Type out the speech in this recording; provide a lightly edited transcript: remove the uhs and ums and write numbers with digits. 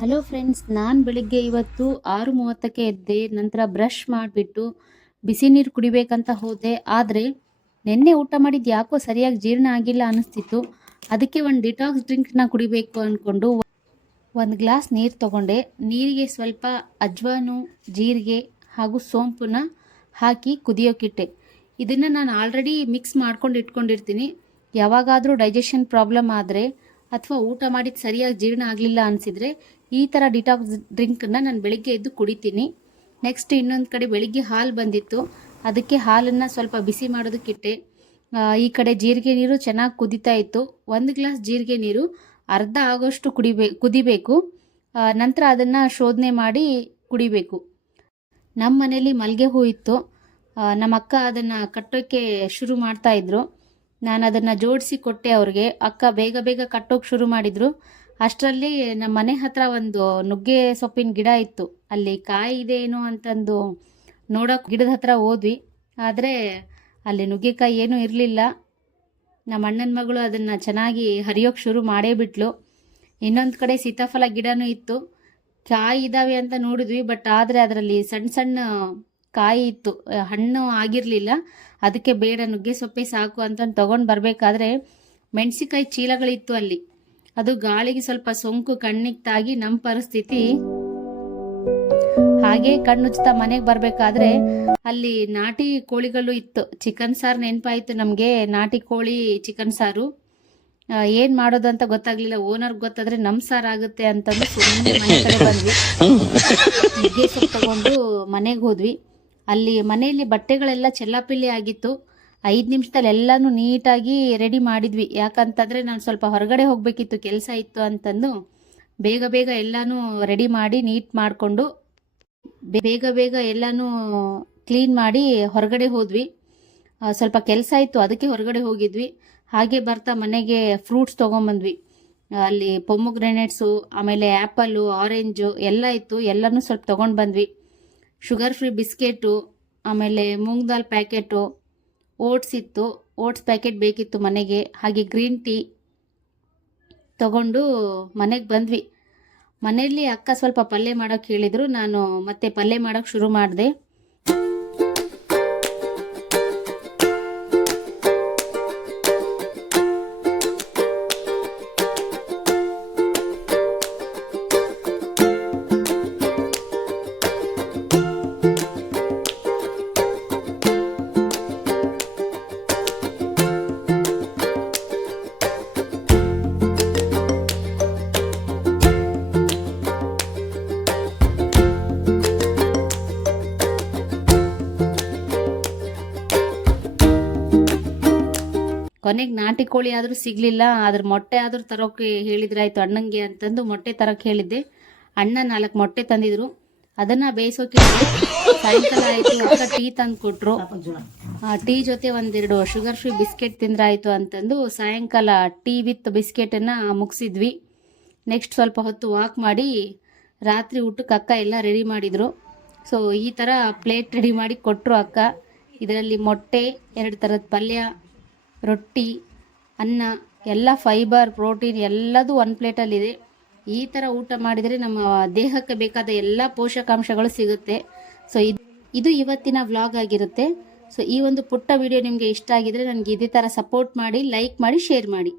Hello friends, ನಾನು ಬೆಳಿಗ್ಗೆ ಇವತ್ತು 6:30ಕ್ಕೆ ಎದ್ದೆ. ನಂತರ ಬ್ರಷ್ ಮಾಡಿಬಿಟ್ಟು ಬಿಸಿ ನೀರು ಕುಡಿಬೇಕಂತ ಹೋದೆ. ಆದರೆ ನಿನ್ನೆ ಊಟ ಮಾಡಿದ್ದು ಯಾಕೋ ಸರಿಯಾಗಿ ಜೀರ್ಣ ಆಗಿಲ್ಲ ಅನ್ನಿಸ್ತಿತ್ತು. ಅದಕ್ಕೆ ಒಂದು ಡಿಟಾಕ್ಸ್ ಡ್ರಿಂಕ್ನ ಕುಡಿಬೇಕು ಅಂದ್ಕೊಂಡು ಒಂದು ಗ್ಲಾಸ್ ನೀರು ತೊಗೊಂಡೆ. ನೀರಿಗೆ ಸ್ವಲ್ಪ ಅಜ್ವಾನು, ಜೀರಿಗೆ ಹಾಗೂ ಸೋಂಪನ್ನ ಹಾಕಿ ಕುದಿಯೋಕ್ಕಿಟ್ಟೆ. ಇದನ್ನು ನಾನು ಆಲ್ರೆಡಿ ಮಿಕ್ಸ್ ಮಾಡ್ಕೊಂಡು ಇಟ್ಕೊಂಡಿರ್ತೀನಿ. ಯಾವಾಗಾದರೂ ಡೈಜೆಷನ್ ಪ್ರಾಬ್ಲಮ್ ಆದರೆ ಅಥವಾ ಊಟ ಮಾಡಿದ್ದು ಸರಿಯಾಗಿ ಜೀರ್ಣ ಆಗಲಿಲ್ಲ ಅನಿಸಿದರೆ ಈ ಥರ ಡಿಟಾಕ್ಸ್ ಡ್ರಿಂಕನ್ನು ನಾನು ಬೆಳಿಗ್ಗೆ ಎದ್ದು ಕುಡಿತೀನಿ. ನೆಕ್ಸ್ಟ್ ಇನ್ನೊಂದು ಕಡೆ ಬೆಳಿಗ್ಗೆ ಹಾಲು ಬಂದಿತ್ತು, ಅದಕ್ಕೆ ಹಾಲನ್ನು ಸ್ವಲ್ಪ ಬಿಸಿ ಮಾಡೋದಕ್ಕಿಟ್ಟೆ. ಈ ಕಡೆ ಜೀರಿಗೆ ನೀರು ಚೆನ್ನಾಗಿ ಕುದೀತಾ ಇತ್ತು. 1 ಗ್ಲಾಸ್ ಜೀರಿಗೆ ನೀರು ಅರ್ಧ ಆಗೋಷ್ಟು ಕುದಿಬೇಕು. ನಂತರ ಅದನ್ನು ಶೋಧನೆ ಮಾಡಿ ಕುಡಿಬೇಕು. ನಮ್ಮ ಮನೇಲಿ ಮಲ್ಲಿಗೆ ಹೂ ಇತ್ತು. ನಮ್ಮ ಅಕ್ಕ ಅದನ್ನು ಕಟ್ಟೋಕ್ಕೆ ಶುರು ಮಾಡ್ತಾಯಿದ್ರು. ನಾನು ಅದನ್ನು ಜೋಡಿಸಿ ಕೊಟ್ಟೆ ಅವ್ರಿಗೆ. ಅಕ್ಕ ಬೇಗ ಬೇಗ ಕಟ್ಟೋಕೆ ಶುರು ಮಾಡಿದರು. ಅಷ್ಟರಲ್ಲಿ ನಮ್ಮ ಮನೆ ಹತ್ರ ಒಂದು ನುಗ್ಗೆ ಸೊಪ್ಪಿನ ಗಿಡ ಇತ್ತು. ಅಲ್ಲಿ ಕಾಯಿ ಇದೆ ಏನೋ ಅಂತಂದು ನೋಡೋಕೆ ಗಿಡದ ಹತ್ರ ಹೋದ್ವಿ. ಆದರೆ ಅಲ್ಲಿ ನುಗ್ಗೆಕಾಯಿ ಏನೂ ಇರಲಿಲ್ಲ. ನಮ್ಮ ಅಣ್ಣನ ಮಗಳು ಅದನ್ನು ಚೆನ್ನಾಗಿ ಹರಿಯೋಕೆ ಶುರು ಮಾಡೇ ಬಿಟ್ಲು. ಇನ್ನೊಂದು ಕಡೆ ಸೀತಾಫಲ ಗಿಡನೂ ಇತ್ತು. ಕಾಯಿ ಇದ್ದಾವೆ ಅಂತ ನೋಡಿದ್ವಿ, ಬಟ್ ಆದರೆ ಅದರಲ್ಲಿ ಸಣ್ಣ ಸಣ್ಣ ಕಾಯಿ ಇತ್ತು, ಹಣ್ಣು ಆಗಿರಲಿಲ್ಲ. ಅದಕ್ಕೆ ಬೇಡ, ನುಗ್ಗೆ ಸೊಪ್ಪೆ ಸಾಕು ಅಂತಂದು ತೊಗೊಂಡು ಬರಬೇಕಾದ್ರೆ ಮೆಣಸಿಕಾಯಿ ಚೀಲಗಳಿತ್ತು ಅಲ್ಲಿ. ಅದು ಗಾಳಿಗೆ ಸ್ವಲ್ಪ ಸೋಂಕು ಕಣ್ಣಿಗೆ ತಾಗಿ ನಮ್ಮ ಪರಿಸ್ಥಿತಿ ಹಾಗೆ ಕಣ್ಣುಚ್ತಾ ಮನೆಗೆ ಬರಬೇಕಾದ್ರೆ ಅಲ್ಲಿ ನಾಟಿ ಕೋಳಿಗಳು ಇತ್ತು. ಚಿಕನ್ ಸಾರು ನೆನಪಾಯಿತು ನಮಗೆ. ನಾಟಿ ಕೋಳಿ ಚಿಕನ್ ಸಾರು ಏನು ಮಾಡೋದು ಅಂತ ಗೊತ್ತಾಗ್ಲಿಲ್ಲ. ಓನರ್ಗೆ ಗೊತ್ತಾದ್ರೆ ನಮ್ಮ ಸಾರು ಆಗುತ್ತೆ ಅಂತಂದು ಸುಮ್ಮನೆ ಮನೆ ಕಡೆ ಬಂದ್ವಿ. ನುಗ್ಗೆ ಸೊಪ್ಪು ತಗೊಂಡು ಮನೆಗೆ ಹೋದ್ವಿ. ಅಲ್ಲಿ ಮನೆಯಲ್ಲಿ ಬಟ್ಟೆಗಳೆಲ್ಲ ಚೆಲ್ಲಾಪಿಲ್ಲಿ ಆಗಿತ್ತು. 5 ನಿಮಿಷದಲ್ಲಿ ಎಲ್ಲನೂ ನೀಟಾಗಿ ರೆಡಿ ಮಾಡಿದ್ವಿ. ಯಾಕಂತಂದರೆ ನಾನು ಸ್ವಲ್ಪ ಹೊರಗಡೆ ಹೋಗಬೇಕಿತ್ತು, ಕೆಲಸ ಇತ್ತು ಅಂತಂದು ಬೇಗ ಬೇಗ ಎಲ್ಲನೂ ರೆಡಿ ಮಾಡಿ ನೀಟ್ ಮಾಡಿಕೊಂಡು ಬೇಗ ಬೇಗ ಎಲ್ಲನೂ ಕ್ಲೀನ್ ಮಾಡಿ ಹೊರಗಡೆ ಹೋದ್ವಿ. ಸ್ವಲ್ಪ ಕೆಲಸ ಇತ್ತು, ಅದಕ್ಕೆ ಹೊರಗಡೆ ಹೋಗಿದ್ವಿ. ಹಾಗೆ ಬರ್ತಾ ಮನೆಗೆ ಫ್ರೂಟ್ಸ್ ತೊಗೊಂಬಂದ್ವಿ. ಅಲ್ಲಿ ಪೊಮೊಗ್ರೆನೇಟ್ಸು, ಆಮೇಲೆ ಆ್ಯಪಲ್ಲು, ಆರೆಂಜು ಎಲ್ಲ ಇತ್ತು. ಎಲ್ಲನೂ ಸ್ವಲ್ಪ ತೊಗೊಂಡು ಬಂದ್ವಿ. ಶುಗರ್ ಫ್ರೀ ಬಿಸ್ಕೆಟು, ಆಮೇಲೆ ಮೂಂಗ್ ದಾಲ್ ಪ್ಯಾಕೆಟು, ಓಟ್ಸ್ ಇತ್ತು. ಓಟ್ಸ್ ಪ್ಯಾಕೆಟ್ ಬೇಕಿತ್ತು ಮನೆಗೆ. ಹಾಗೆ ಗ್ರೀನ್ ಟೀ ತಗೊಂಡು ಮನೆಗೆ ಬಂದ್ವಿ. ಮನೆಯಲ್ಲಿ ಅಕ್ಕ ಸ್ವಲ್ಪ ಪಲ್ಯ ಮಾಡೋಕ್ಕೆ ಹೇಳಿದರು. ನಾನು ಮತ್ತೆ ಪಲ್ಯ ಮಾಡೋಕ್ಕೆ ಶುರು ಮಾಡಿದೆ. ಕೊನೆಗೆ ನಾಟಿ ಕೋಳಿ ಆದರೂ ಸಿಗಲಿಲ್ಲ. ಅದ್ರ ಮೊಟ್ಟೆ ಆದರೂ ತರೋಕೆ ಹೇಳಿದ್ರಾಯ್ತು ಅಣ್ಣಂಗೆ ಅಂತಂದು ಮೊಟ್ಟೆ ತರೋಕೆ ಹೇಳಿದ್ದೆ. ಅಣ್ಣ 4 ಮೊಟ್ಟೆ ತಂದಿದ್ರು. ಅದನ್ನು ಬೇಯಿಸೋಕೆ ಸಾಯಂಕಾಲ ಆಯಿತು. ಅಕ್ಕ ಟೀ ತಂದು ಕೊಟ್ಟರು. ಟೀ ಜೊತೆ 1-2 ಶುಗರ್ ಫ್ರೀ ಬಿಸ್ಕೆಟ್ ತಿಂದ್ರಾಯ್ತು ಅಂತಂದು ಸಾಯಂಕಾಲ ಟೀ ವಿತ್ ಬಿಸ್ಕೆಟನ್ನು ಮುಗಿಸಿದ್ವಿ. ನೆಕ್ಸ್ಟ್ ಸ್ವಲ್ಪ ಹೊತ್ತು ವಾಕ್ ಮಾಡಿ ರಾತ್ರಿ ಊಟಕ್ಕೆ ಅಕ್ಕ ಎಲ್ಲ ರೆಡಿ ಮಾಡಿದರು. ಸೊ ಈ ಥರ ಪ್ಲೇಟ್ ರೆಡಿ ಮಾಡಿ ಕೊಟ್ಟರು ಅಕ್ಕ. ಇದರಲ್ಲಿ ಮೊಟ್ಟೆ, 2 ಥರದ ಪಲ್ಯ, ರೊಟ್ಟಿ, ಅನ್ನ, ಎಲ್ಲ ಫೈಬರ್, ಪ್ರೋಟೀನ್ ಎಲ್ಲದೂ ಒಂದು ಪ್ಲೇಟಲ್ಲಿದೆ. ಈ ಥರ ಊಟ ಮಾಡಿದರೆ ನಮ್ಮ ದೇಹಕ್ಕೆ ಬೇಕಾದ ಎಲ್ಲ ಪೋಷಕಾಂಶಗಳು ಸಿಗುತ್ತೆ. ಸೊ ಇದು ಇವತ್ತಿನ ವ್ಲಾಗ್ ಆಗಿರುತ್ತೆ. ಸೊ ಈ ಒಂದು ಪುಟ್ಟ ವಿಡಿಯೋ ನಿಮಗೆ ಇಷ್ಟ ಆಗಿದ್ರೆ ನನಗೆ ಇದೇ ಥರ ಸಪೋರ್ಟ್ ಮಾಡಿ, ಲೈಕ್ ಮಾಡಿ, ಶೇರ್ ಮಾಡಿ.